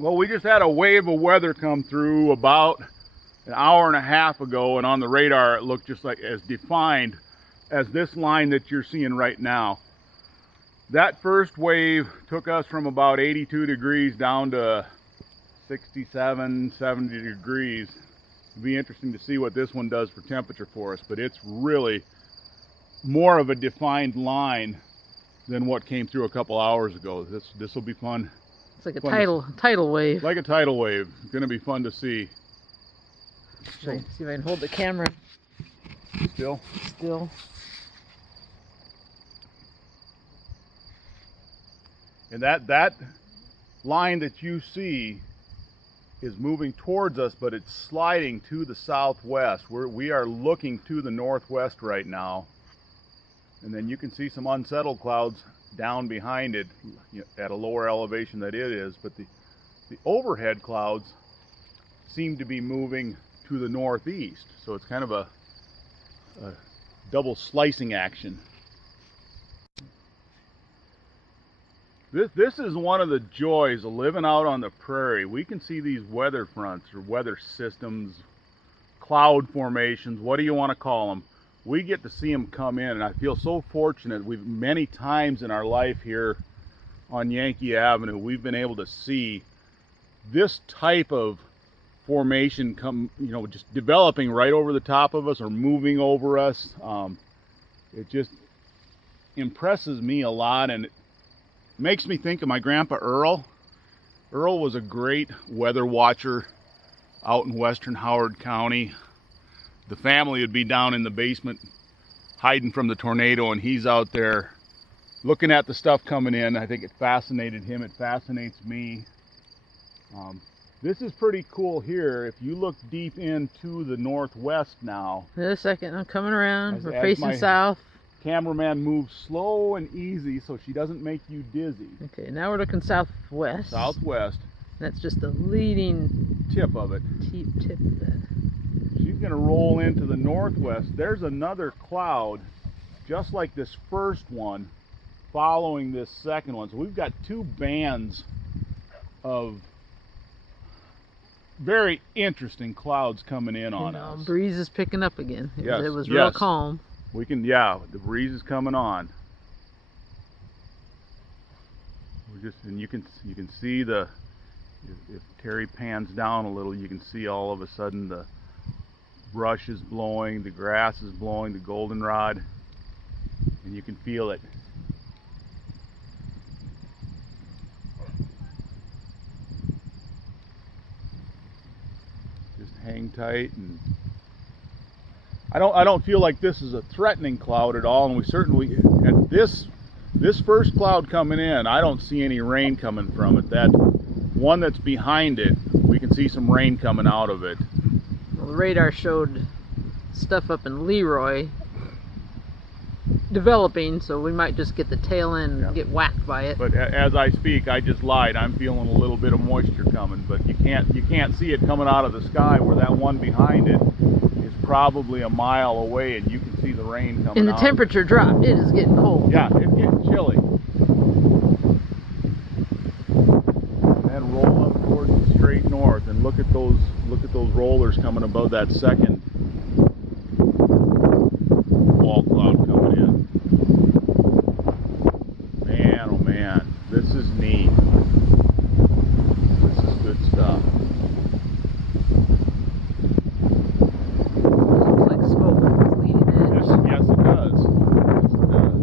Well, we just had a wave of weather come through about an hour and a half ago, and on the radar it looked just like as defined as this line that you're seeing right now. That first wave took us from about 82 degrees down to 67, 70 degrees. It'll be interesting to see what this one does for temperature for us, but it's really more of a defined line than what came through a couple hours ago. This will be fun. It's like a tidal wave. Like a tidal wave. It's going to be fun to see. See if I can hold the camera Still. And that line that you see is moving towards us, but it's sliding to the southwest. We are looking to the northwest right now. And then you can see some unsettled clouds down behind it, at a lower elevation that it is, but the overhead clouds seem to be moving to the northeast. So it's kind of a double slicing action. This is one of the joys of living out on the prairie. We can see these weather fronts or weather systems, cloud formations, what do you want to call them? We get to see them come in, and I feel so fortunate. We've many times in our life here on Yankee Avenue, we've been able to see this type of formation come, just developing right over the top of us or moving over us. It just impresses me a lot, and it makes me think of my grandpa Earl. Earl was a great weather watcher out in western Howard County. The family would be down in the basement hiding from the tornado, and he's out there looking at the stuff coming in. I think it fascinated him. It fascinates me. This is pretty cool here. If you look deep into the northwest now. Wait a second, I'm coming around. We're facing south. Cameraman moves slow and easy so she doesn't make you dizzy. Okay, now we're looking southwest. Southwest. That's just the leading tip of it. Tip of it. She's going to roll into the northwest. There's another cloud just like this first one following this second one. So we've got two bands of very interesting clouds coming in on us. Breeze is picking up again. Yes, it was real calm. We can, the breeze is coming on. And you can see if Terry pans down a little, you can see all of a sudden the brush is blowing, the grass is blowing, the goldenrod, and you can feel it. Just hang tight, and I don't feel like this is a threatening cloud at all, and we certainly, at this first cloud coming in, I don't see any rain coming from it. That one that's behind it, we can see some rain coming out of it. Well, the radar showed stuff up in Leroy developing, so we might just get the tail end and get whacked by it. But as I speak, I just lied. I'm feeling a little bit of moisture coming, but you can't see it coming out of the sky, where that one behind it is probably a mile away, and you can see the rain coming out. And the temperature dropped. It is getting cold. Yeah, it's getting chilly. And roll up towards the straight north, and look at those rollers coming above that second wall cloud coming in. Man, oh man, this is neat. This is good stuff. Looks like smoke on the leading edge. Yes, it does. Yes, it does.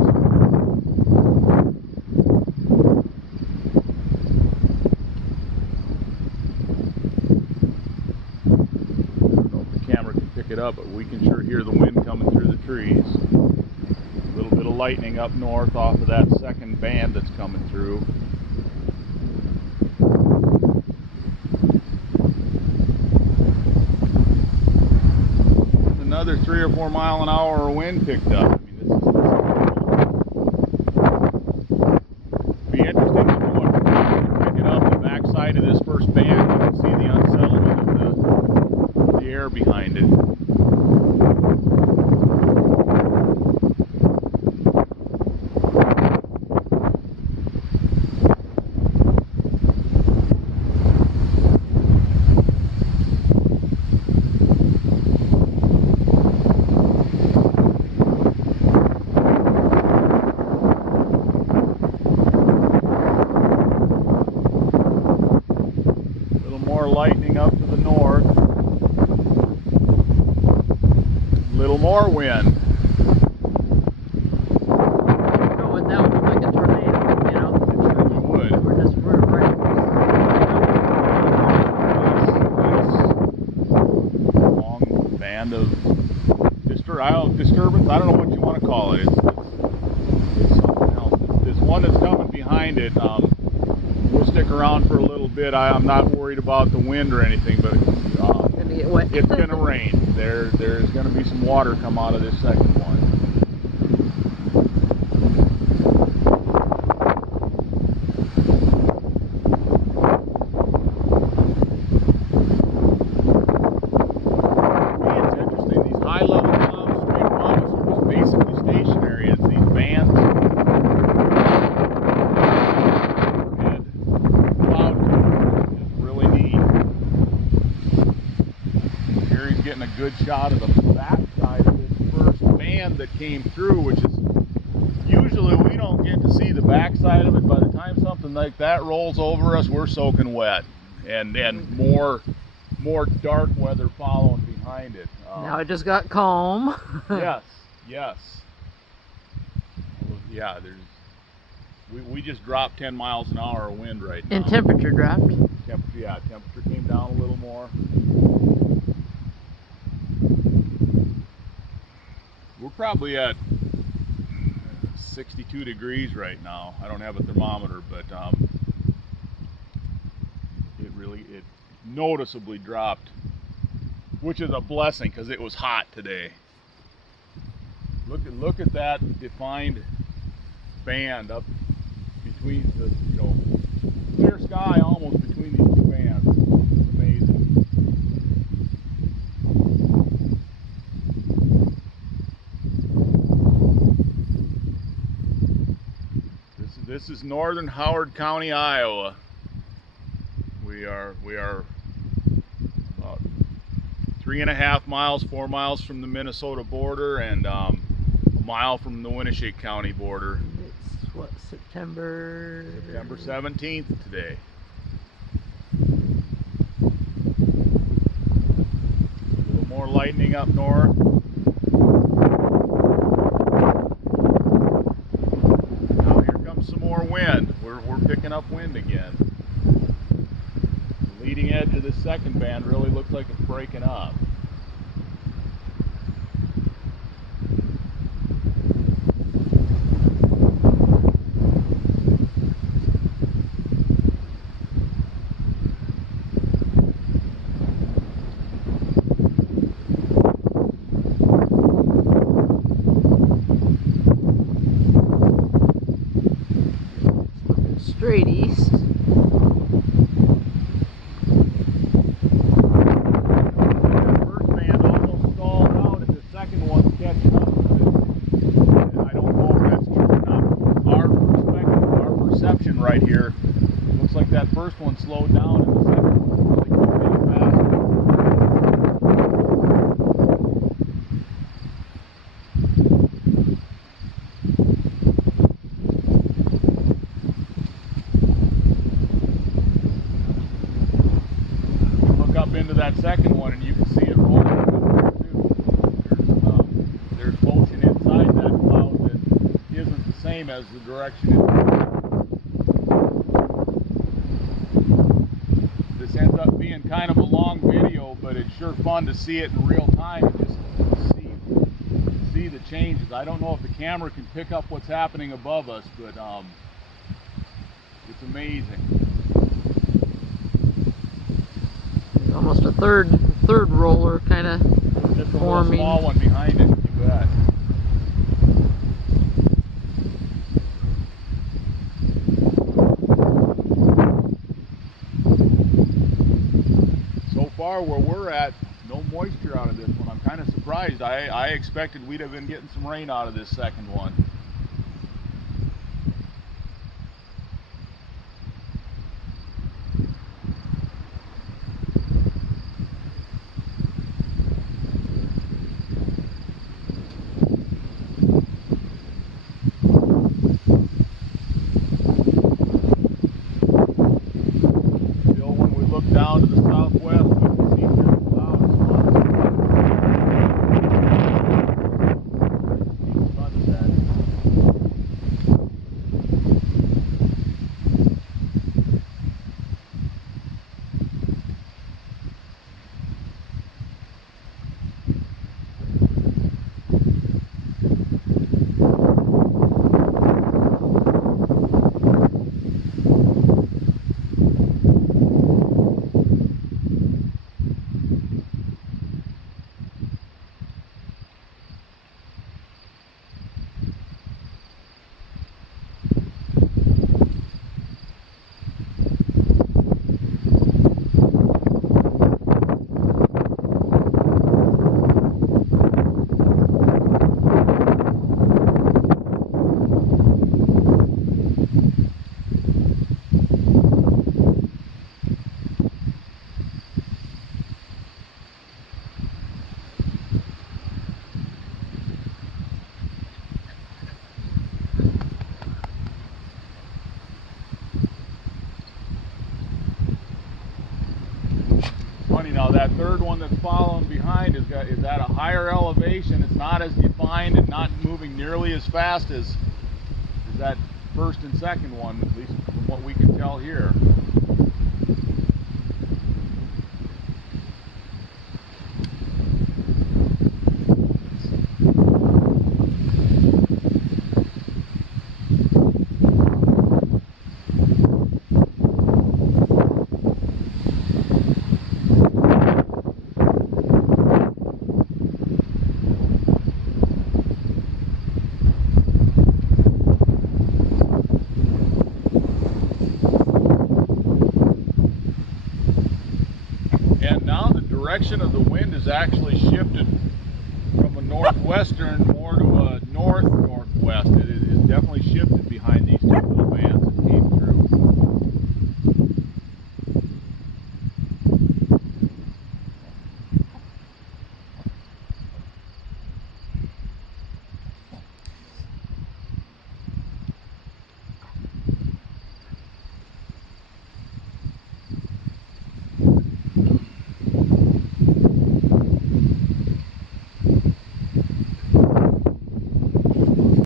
Pick it up, but we can sure hear the wind coming through the trees. A little bit of lightning up north off of that second band that's coming through. Another 3 or 4 mile an hour wind picked up. I mean, this is be interesting to know if we can pick it up the backside of this first band. You can see the unsettlement of the air behind it. lightning up to the north. A little more wind. Oh, and that would look like a tornado, you know? It surely would. We're right. This long band of disturbance. I don't know what you want to call it. It's something else. This one that's coming behind it. We'll stick around for a little bit. I'm not worried about the wind or anything, but It's gonna get wet. it's going to rain. There's going to be some water come out of this second one. It's interesting. These high-level clouds straight above us are just basically stationary as these bands. Getting a good shot of the back side of this first band that came through, which is usually we don't get to see the back side of it. By the time something like that rolls over us, we're soaking wet, and more dark weather following behind it. Now it just got calm. Yes. Yeah, we just dropped 10 miles an hour of wind right now. And temperature dropped. Temperature came down a little more. We're probably at 62 degrees right now. I don't have a thermometer, but it noticeably dropped, which is a blessing because it was hot today. Look at that defined band up between the clear sky almost between these two bands. It's amazing. This is northern Howard County, Iowa. We are about 3.5 miles, 4 miles from the Minnesota border, and a mile from the Winneshiek County border. It's what, September 17th today. A little more lightning up north. Some more wind. We're picking up wind again. The leading edge of this second band really looks like it's breaking up. straight east. That first band almost stalled out and the second one's catching up with it. And I don't know if that's true or not. Our perception right here looks like that first one slowed down and the second one's really getting faster. Into that second one and you can see it rolling too. There's motion inside that cloud that isn't the same as the direction it's going. This ends up being kind of a long video, but it's sure fun to see it in real time and just see the changes. I don't know if the camera can pick up what's happening above us, but it's amazing. Almost a third roller kind of forming. A small one behind it, you bet. So far where we're at, no moisture out of this one. I'm kind of surprised. I expected we'd have been getting some rain out of this second one. Down to the south Now that third one that's following behind is at a higher elevation. It's not as defined and not moving nearly as fast as that first and second one, at least from what we can tell here. Direction of the wind is actually shifted from a northwestern more to a north-northwest. It